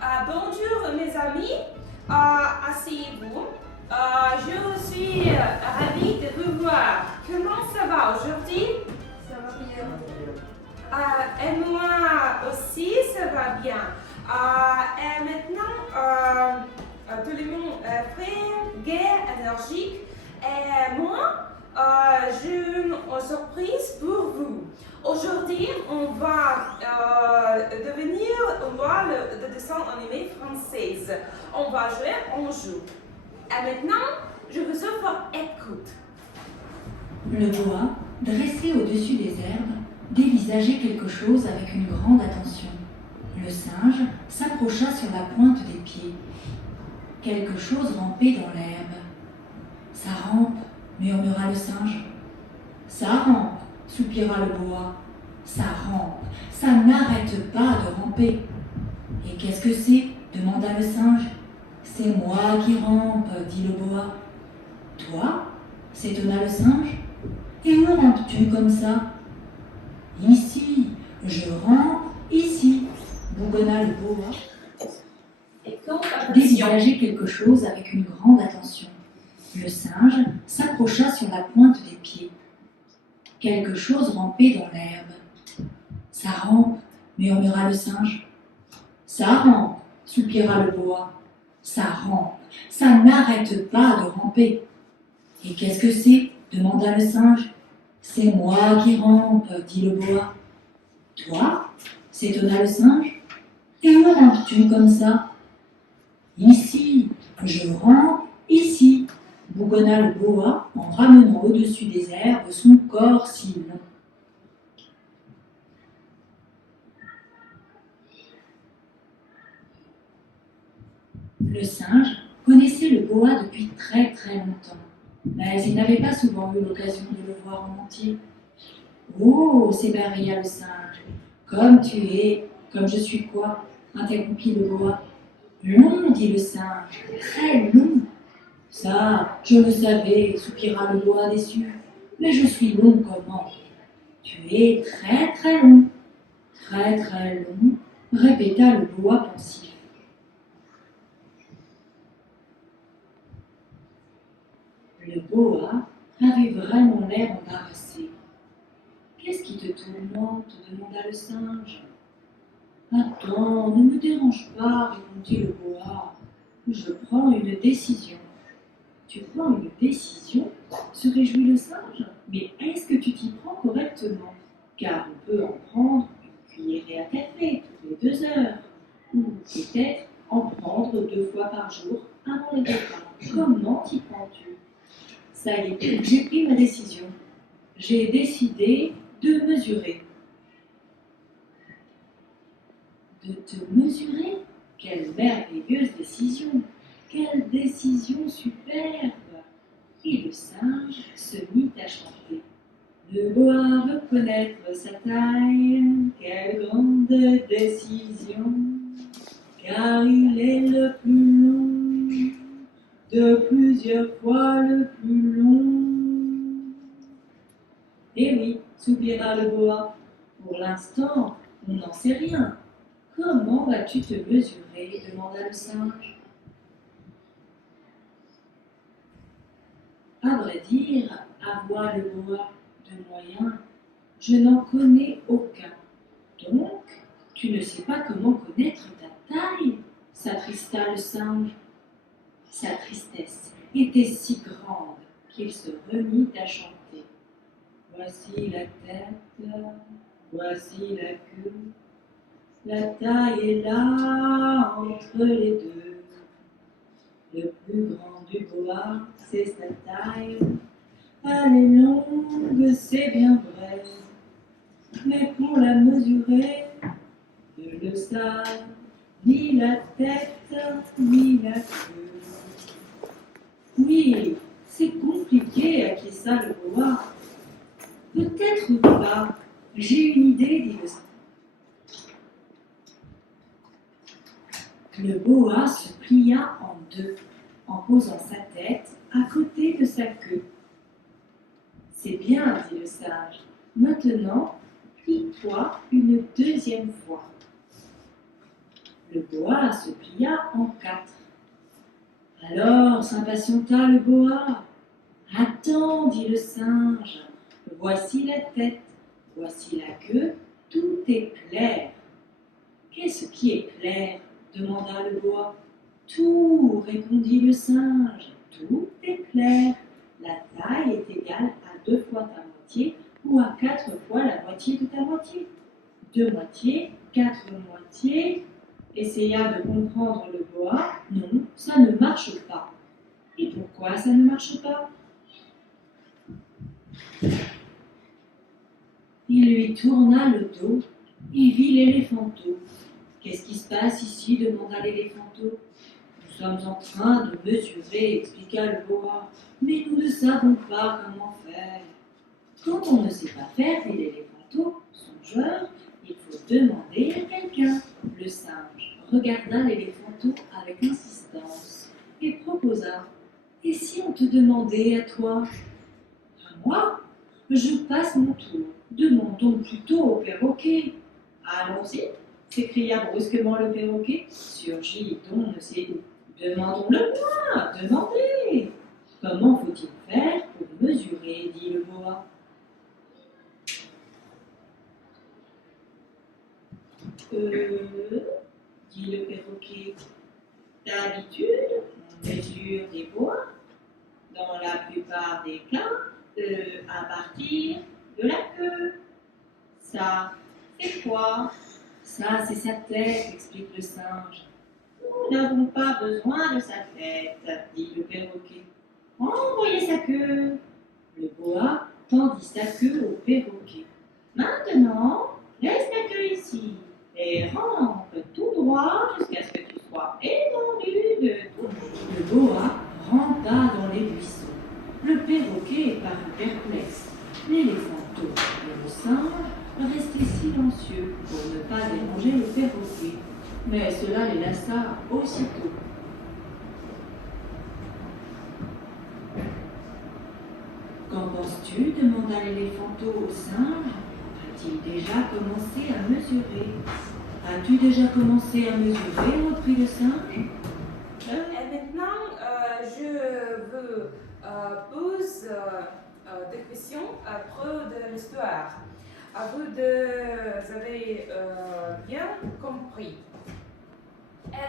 Bonjour mes amis, asseyez-vous. Je suis ravie de vous voir. Comment ça va aujourd'hui? Ça va bien. Et moi aussi, ça va bien. Et maintenant, tout le monde est prêt, gai, énergique. Et moi, j'ai une surprise pour vous. Aujourd'hui, on va voir le dessin animé française. On va jouer, on joue. Et maintenant, je vous offre écoute. Le boa, dressé au-dessus des herbes, dévisageait quelque chose avec une grande attention. Le singe s'approcha sur la pointe des pieds. Quelque chose rampait dans l'herbe. « Ça rampe », murmura le singe. « Ça rampe », soupira le boa. « Ça rampe, ça n'arrête pas de ramper. »« Et qu'est-ce que c'est » demanda le singe. « C'est moi qui rampe », dit le boa. « Toi » s'étonna le singe. « Et où rampes-tu comme ça ?»« Ici, je rampe ici », bougonna le boa, dévisageait quelque chose avec une grande attention. Le singe s'approcha sur la pointe des pieds. Quelque chose rampait dans l'herbe. « Ça rampe », murmura le singe. « Ça rampe », soupira le boa. « Ça rampe, ça n'arrête pas de ramper. »« Et qu'est-ce que c'est ?» demanda le singe. « C'est moi qui rampe, » dit le boa. « Toi » s'étonna le singe. « Et où rampes-tu comme ça ?»« Ici, je rampe ici », bougonna le boa en ramenant au-dessus des herbes son corps si long. Le singe connaissait le boa depuis très très longtemps, mais il n'avait pas souvent eu l'occasion de le voir en entier. « Oh » s'émerveilla le singe. « Comme tu es, comme je suis quoi ?» interrompit le boa. « Long » dit le singe, « très long. »« Ça, je le savais » soupira le boa déçu. « Mais je suis long comment ?»« Tu es très très long. »« Très très long » répéta le boa pensif. Le boa avait vraiment l'air embarrassé. « Qu'est-ce qui te tourmente » demanda le singe. « Attends, ne me dérange pas » répondit le boa. « Je prends une décision. »« Tu prends une décision » se réjouit le singe. « Mais est-ce que tu t'y prends correctement ? Car on peut en prendre une cuillerée à café toutes les 2 heures. Ou peut-être en prendre 2 fois par jour avant les repas. Comment t'y prends-tu ? » Ça y est, j'ai pris ma décision. J'ai décidé de mesurer. De te mesurer ? Quelle merveilleuse décision! Quelle décision superbe! Et le singe se mit à chanter. De boa reconnaître sa taille, quelle grande décision! Car il est le plus long, de plusieurs fois le plus long. Eh oui, soupira le boa, pour l'instant, on n'en sait rien. Comment vas-tu te mesurer ? Demanda le singe. À vrai dire, avoua le boa, de moyens, je n'en connais aucun. Donc, tu ne sais pas comment connaître ta taille ? S'attrista le singe. Sa tristesse était si grande qu'il se remit à chanter. Voici la tête, voici la queue, la taille est là entre les deux. Le plus grand du boa, c'est sa taille. Elle est longue, c'est bien vrai, mais pour la mesurer, ne le savent ni la tête, ni la queue. Oui, c'est compliqué, acquiesça le boa. Peut-être pas. J'ai une idée, dit le singe. Le boa se plia en 2, en posant sa tête à côté de sa queue. C'est bien, dit le singe. Maintenant, plie-toi une 2e fois. Le boa se plia en 4. Alors s'impatienta le boa. Attends, dit le singe, voici la tête, voici la queue, tout est clair. Qu'est-ce qui est clair demanda le boa. Tout, répondit le singe, tout est clair. La taille est égale à 2 fois ta moitié ou à 4 fois la moitié de ta moitié. 2 moitiés, 4 moitiés. Essaya de comprendre le boa. Non, ça ne marche pas. Et pourquoi ça ne marche pas? Il lui tourna le dos et vit l'éléphanteau. Qu'est-ce qui se passe ici demanda l'éléphanteau. Nous sommes en train de mesurer, expliqua le boa, mais nous ne savons pas comment faire. Quand on ne sait pas faire, dit l'éléphanteau, songeur, il faut demander à quelqu'un. Le singe regarda l'éléphanteau avec insistance et proposa. Et si on te demandait à toi? À moi? Je passe mon tour. Demandons plutôt au perroquet. Allons-y, s'écria brusquement le perroquet, surgit d'on ne sait où. Demandons-le-moi, demandez. Comment faut-il faire pour mesurer, dit le boa. Dit le perroquet. D'habitude, on mesure des bois, dans la plupart des cas, à partir de la queue. Ça, c'est quoi? Ça, c'est sa tête, explique le singe. Nous n'avons pas besoin de sa tête, dit le perroquet. Envoyez sa queue. Le boa tendit sa queue au perroquet. Maintenant, laisse ta queue ici et rentre tout droit jusqu'à ce que tu sois étendu de tout. Le boa rampa dans les buissons. Le perroquet parut perplexe. L'éléphanteau et le singe restaient silencieux pour ne pas déranger le perroquet. Mais cela les lassa aussitôt. Qu'en penses-tu demanda l'éléphanteau au singe. A-t-il déjà commencé à mesurer? As-tu déjà commencé à mesurer? Reprit le singe. Et maintenant, je veux poser des questions à propos de l'histoire. Vous avez bien compris.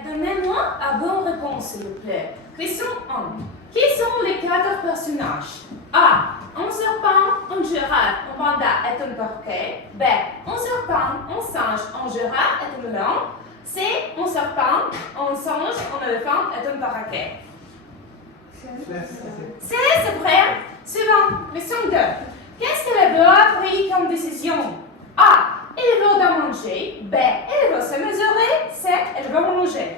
Donnez-moi une bonne réponse, s'il vous plaît. Question 1. Qui sont les 4 personnages? A. Un serpent, un girafe, un panda et un perroquet. B. Un serpent, un singe, un girafe et un lion. C. Un serpent, un singe, un éléphant et un perroquet. C. C'est vrai. Suivant. Question 2. Qu'est-ce que le boa a pris comme décision? A. Il veut en manger. B. Il veut se mesurer. C. Il veut manger.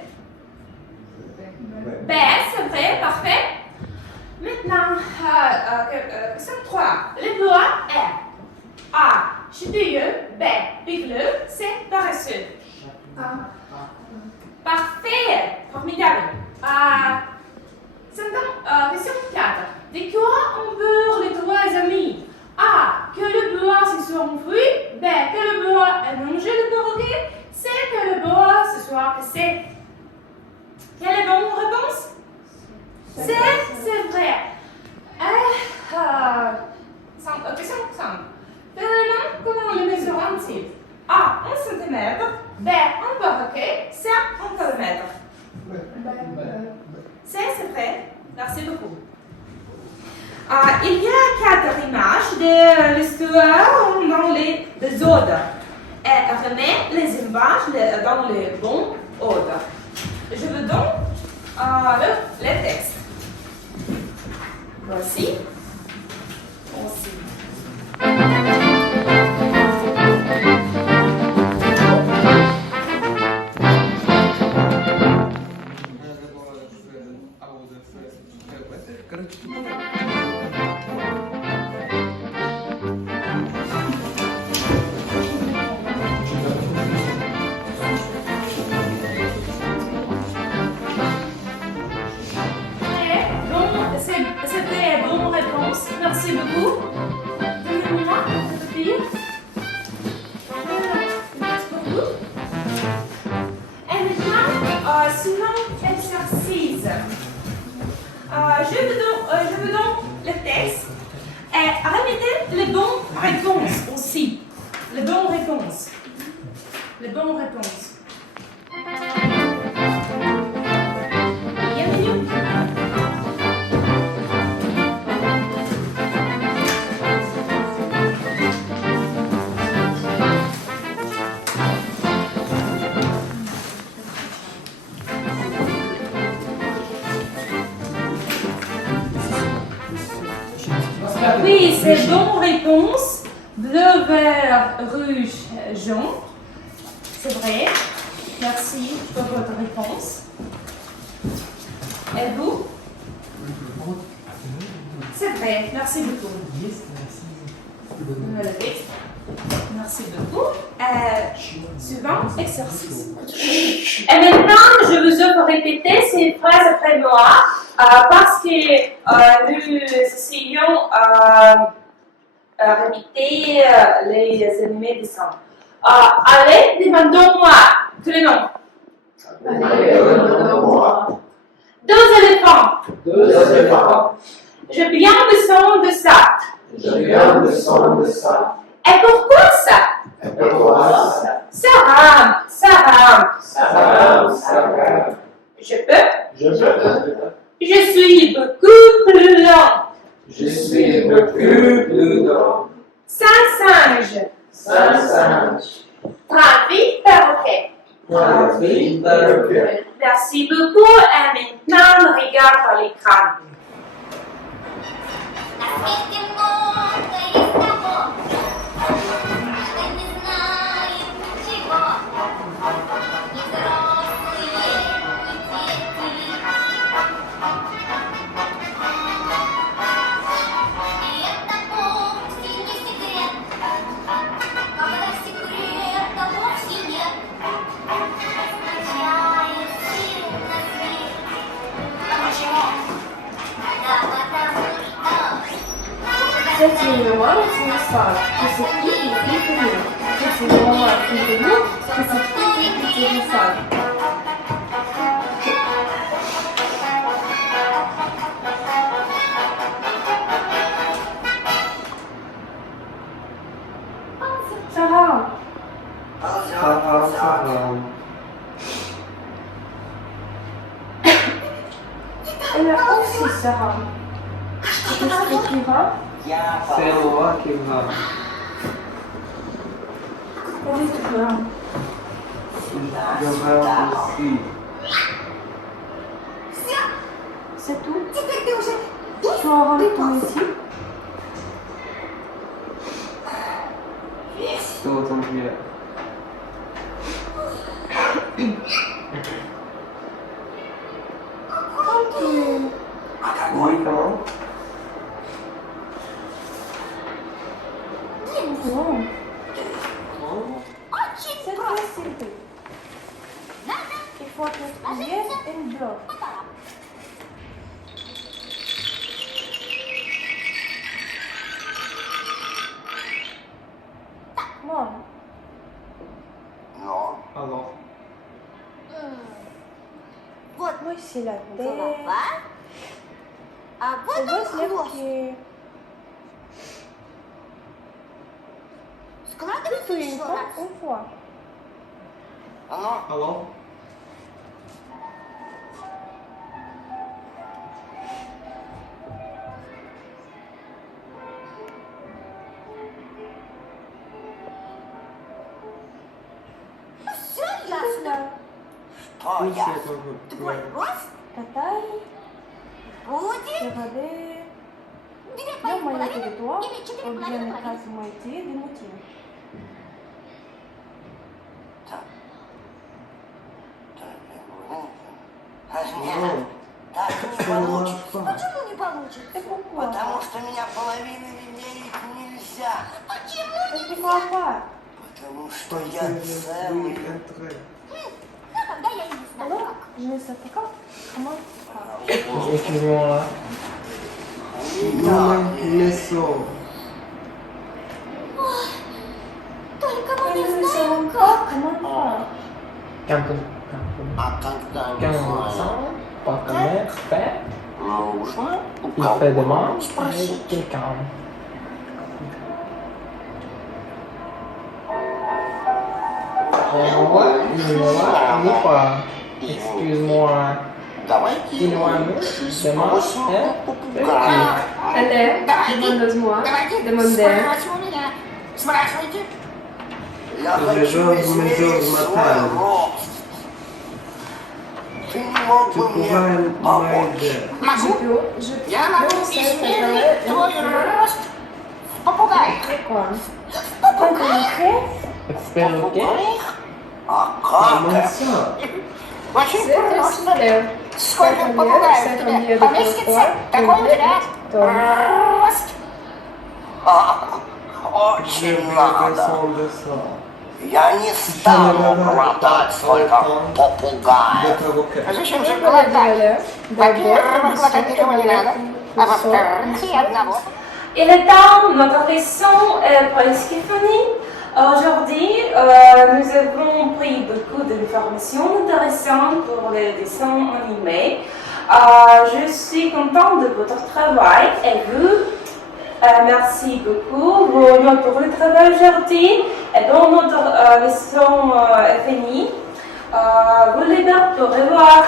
B. C'est vrai. Parfait. Maintenant, question 3. Le boa est A. Studieux. B. Vigleux. C. Paresseux. Parfait. Formidable. Question 4. De quoi on beurre les 3 amis? A. Que le boa se soit enfui. B. Que le boa ait mangé le perroquet. C. Que le boa se soit cassé. Quelle est la bonne réponse? C. C'est vrai. Question 5. Finalement, comment le mesurons-ils? A. 1 cm. B. 1 perroquet. C. 1 kilomètre. C. C'est vrai. Merci beaucoup. Il y a 4 images de l'histoire dans les ordres. Et remet les images dans le bon ordre. Je vous donne le texte. Voici. Voici. C'est vrai, bonne réponse. Répétez les bonnes réponses aussi. Les bonnes réponses. Les bonnes réponses. Bienvenue. Oui, c'est bonne réponse. Bleu, vert, rouge, jaune. C'est vrai. Merci pour votre réponse. Et vous? C'est vrai. Merci beaucoup. Vous me levez. Merci beaucoup. Suivant exercice. Et maintenant, je vous offre répéter ces phrases après moi parce que nous essayons répéter les animés descendants. Allez, demandons-moi tous les noms. Allez, demandons-moi. Deux éléphants. Deux éléphants. Je viens de son de ça. Je viens de son de ça. Et pourquoi ça? Et pourquoi ça? Ça rame, ça rame. Ça rame, ça rame. Je peux. Je peux. Je suis beaucoup plus lent. Je suis beaucoup plus grand. Cinq singes. Cinq singes. Travis perroquet. Travis perroquet. Merci beaucoup et maintenant regarde à l'écran. На свете много есть того, что не знает ничего. Ни взрослые, ни дети. И это вовсе не секрет, когда секрета вовсе нет. Означает сильно свет. А почему? Да потому что... Cette mémoire est une histoire que c'est qui est connu. Cette mémoire est une que c'est qui est histoire. Sarah. Elle a aussi Sarah. Qu'est-ce qui va? C'est le roi qui va. Elle est là. Je vais aussi. C'est tout? Теперь ты уже Tu vas rentrer ici? Что там я? Oui, comment? Non. очень C'est très simple. Il faut appuyer un bloc. Non. Alors, Вот Moi, c'est la tête. голова, а вот On он voit les хвост. pieds. Складывай Tu еще une fois, раз. une fois. alors, Все ясно. oui, Что c'est ясно? un Твой рост Ta taille, будет regardez. 2,5 Non, moitié de toi, или ou 4,5 bien половины. quasi moitié de moitié. Non, Так не ça ne marche получится, pas. Почему не получится? Et pourquoi? потому что меня половины видеть нельзя. Et pourquoi pas? Потому что Parce я que je suis целый. un trait. Ну, тогда я и не знаю, Alors, как. je ne sais pas comment faire. Écrivons là. Non, mais sort. Только мы Et не nous ne знаем, savons как. pas comment faire. А когда не знаю, Par connaître, fait, нужно у il fait des кого manches спросить. avec quelqu'un. Lupa. Excuse-moi. Давайте Dis-moi-nous. Demain, hein? Allez, demande-moi. Demandez. Спрашивай у меня. Спрашивайте. Я хочу Между измерить свой мотаем. рост. Ты не мог Tu бы мне pourrais помочь? m'aider. Могу. Я могу измерить твой рост в попугаях. Quoi? Попугаях? Perroquet? А Comment как? ça? Очень C'est просто. facile. Сколько попугаев у тебя поместится, такой у тебя рост. Очень Je надо. descends de ça. Я не стану глотать столько De попугаев. perroquet. Зачем же Je vais глотать? aller. Во-первых, глотать никого не надо. А во-вторых, и одного. Il est temps, notre leçon est presque finie. Aujourd'hui, nous avons pris beaucoup d'informations intéressantes pour les dessins animés. Je suis contente de votre travail et vous, merci beaucoup pour le travail aujourd'hui. Et donc notre leçon est finie. Vous les au revoir.